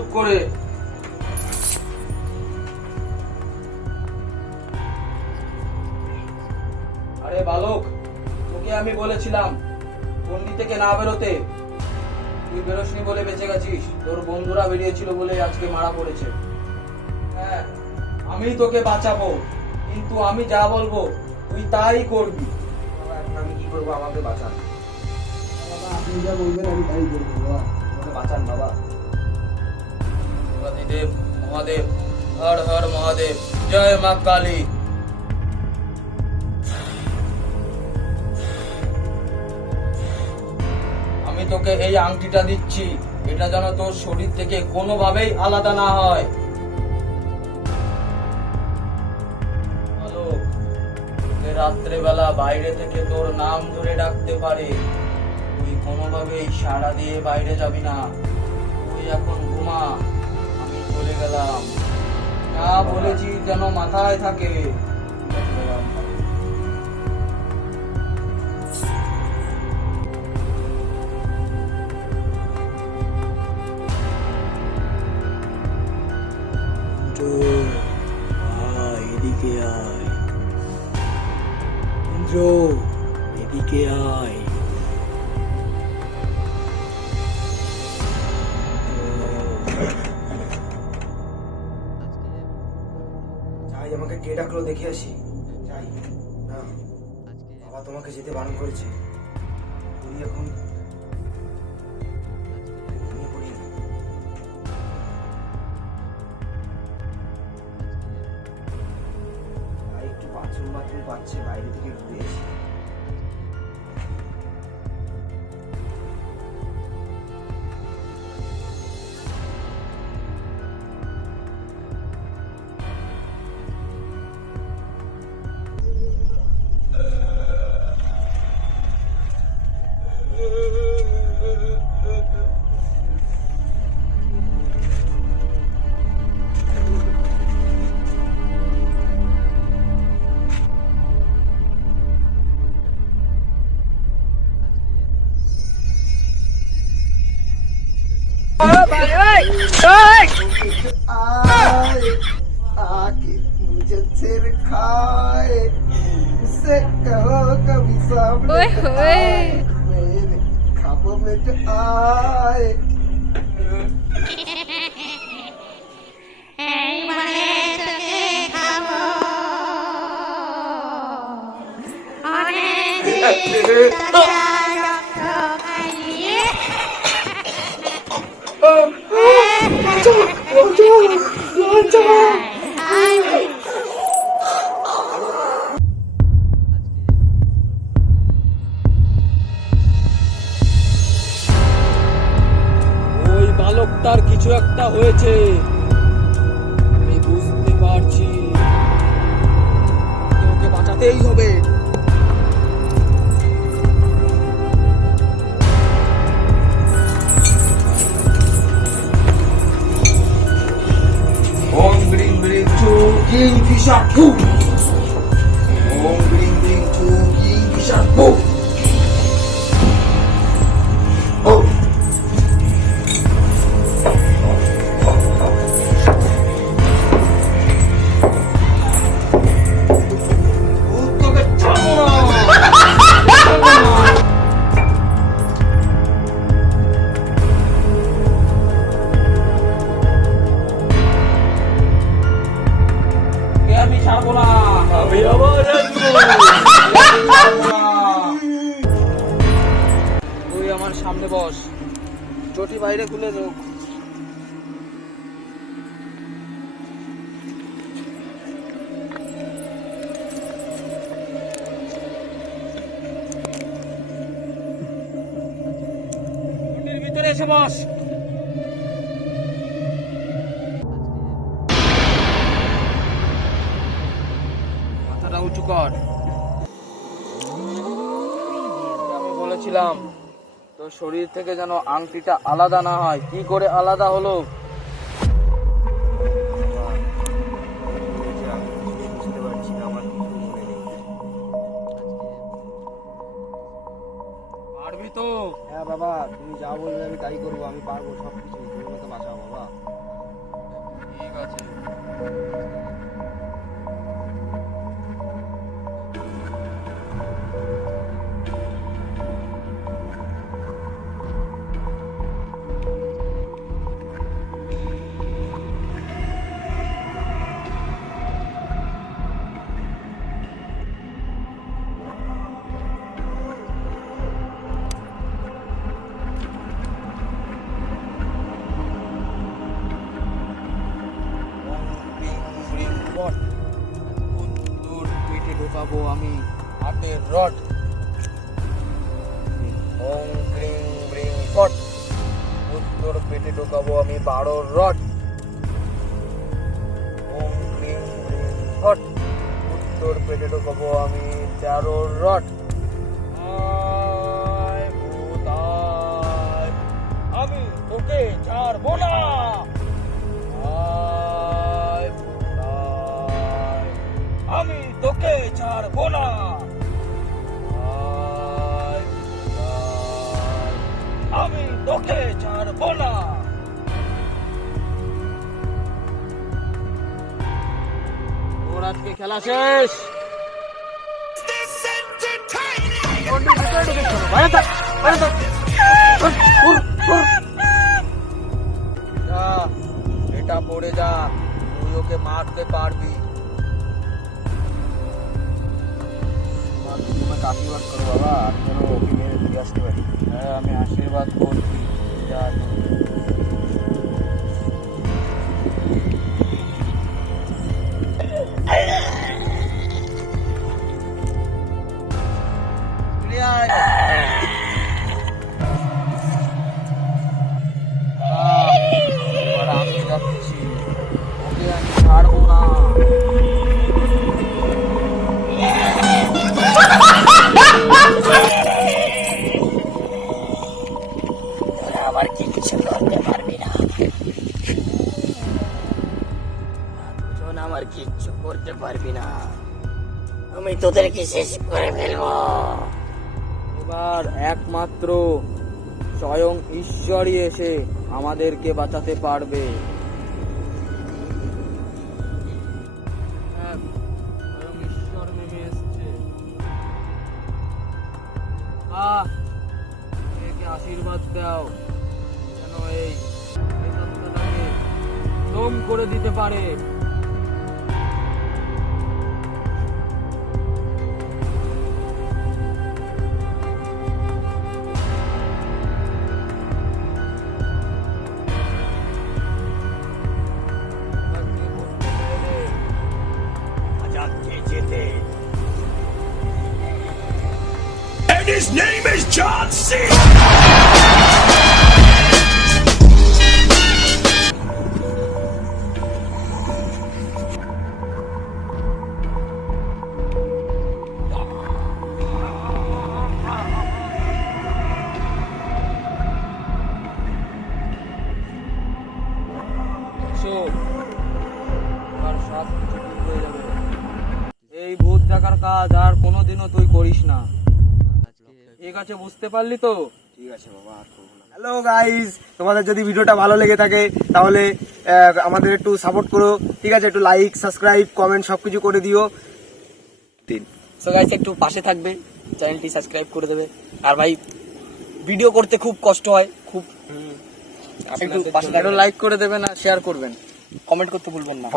চুপ করে। আরে বালক, তোকে আমি বলেছিলাম গন্ডি থেকে না বেরোতে, তুই বেরোসনি বলে বেঁচে গেছিস। তোর বন্ধুরা বেরিয়েছিল বলে আজকে মারা পড়েছে। হ্যাঁ, আমি তোকে বাঁচাবো, কিন্তু আমি যা বলবো তুই তাই করবি। বাবা, এখন আমি কি করবো? আমাকে বাঁচান বাবা, আপনি যা বলবেন আমি তাই করবো বাবা। আমাকে বাঁচান বাবা। দেব মহাদেব, হর হর মহাদেব, জয় মা কালী। আমি তোকে এই আংটিটা দিচ্ছি, এটা যেন তোর শরীর থেকে কোনোভাবেই আলাদা না হয়। বালক, তোকে রাত্রেবেলা বাইরে থেকে তোর নাম ধরে ডাকতে পারে, তুই কোনোভাবেই সাড়া দিয়ে বাইরে যাবি না। তুই এখন ঘুমা, আমি চলে গেলাম। যা বলেছি যেন মাথায় থাকে। এদিকে আয় ইন্দ্র, এদিকে আয়। যাই, আমাকে কে ডাকলো দেখে আসি। যাই না, বাবা তোমাকে যেতে বারণ করেছে। তুমি এখন ঘুমিয়ে পড়ি না। ভাই, একটু বাথরুম পাচ্ছে, বাইরে থেকে ঘুরে এসি। आए आके मुझे सिर खाए, उससे कहो कभी सामने आए, मेरे ख्वाबों में जो आए। ওই বালকটার কিছু একটা হয়েছে, আমি বুঝতে পারছি। ওকে বাঁচাতেই হবে। Om bring bring to kingfisher फू। Om bring bring to kingfisher फू। ओ তোকে ছাড়বো না। কে আমি ছাড়বো না, আমি আবার আসবো। তুই আমার সামনে বস, চটি বাইরে খুলে দেখ। চটির ভিতরে এসে বস। মাথাটা উঁচু কর। আমি বলেছিলাম তোর শরীর থেকে যেন আংটিটা আলাদা না হয়, কি করে আলাদা হলো? বুঝতে পারছি না, আমার কিছু মনে নেই। পারবি তো? হ্যাঁ বাবা, তুমি যা বলবে আমি তাই করবো। আমি পারবো সব কিছু, তুমি আমাকে বাঁচাও বাবা। ঠিক আছে। বন্ধুর পেটে ঢোকাবো আমি হাতের রড। ওং ক্রিং ব্রিং ফট। বন্ধুর পেটে ঢোকাবো আমি 12 রড। ওং ক্রিং ব্রিং ফট। বন্ধুর পেটে ঢোকাবো আমি 13 রড। আয় ভূত আয়, আমি তোকে ছাড়বো না। আয় ভূত আয়, আমি তোকে ছাড়বো না। আয় ভূত আয়, আমি তোকে ছাড়বো না। তোর আজকে খেলা শেষ। যা, এটা পড়ে যা, তুই ওকে মারতে পারবি। তোমাকে আশীর্বাদ করো বাবা, আমি যেন ওকে মেরে দিয়ে আসতে পারি। হ্যাঁ, আমি আশীর্বাদ করছি। যা এবার আমি যাচ্ছি, ওকে আমি ছাড়বো না। আমার কিচ্ছু করতে পারবি না, দুজন আমার কিচ্ছু করতে পারবি না, আমি তোদেরকে শেষ করে ফেলবো। এবার একমাত্র স্বয়ং ঈশ্বরই এসে আমাদেরকে বাঁচাতে পারবে। স্বয়ং ঈশ্বর নেমে এসছে। একে আশীর্বাদ দাও যেন এই প্রেতাত্মাটাকে দম করে দিতে পারে। And his name is John C. আর সব কিছু ঠিক হয়ে যাবে। এই ভূত দেখার কাজ আর কোনোদিনও তুই করিস না, ঠিক আছে? বুঝতে পারলি তো? ঠিক আছে বাবা, আর করবো না। হ্যালো গাইস, তোমাদের যদি ভিডিওটা ভালো লেগে থাকে তাহলে আমাদের একটু সাপোর্ট করো, ঠিক আছে? একটু লাইক, সাবস্ক্রাইব, কমেন্ট সবকিছু করে দিও। সো গাইস, একটু পাশে থাকবে, চ্যানেলটি সাবস্ক্রাইব করে দেবে। আর ভাই, ভিডিও করতে খুব কষ্ট হয়, খুব একটু পাশে একটু লাইক করে দেবেন আর শেয়ার করবেন, কমেন্ট করতে ভুলবেন না।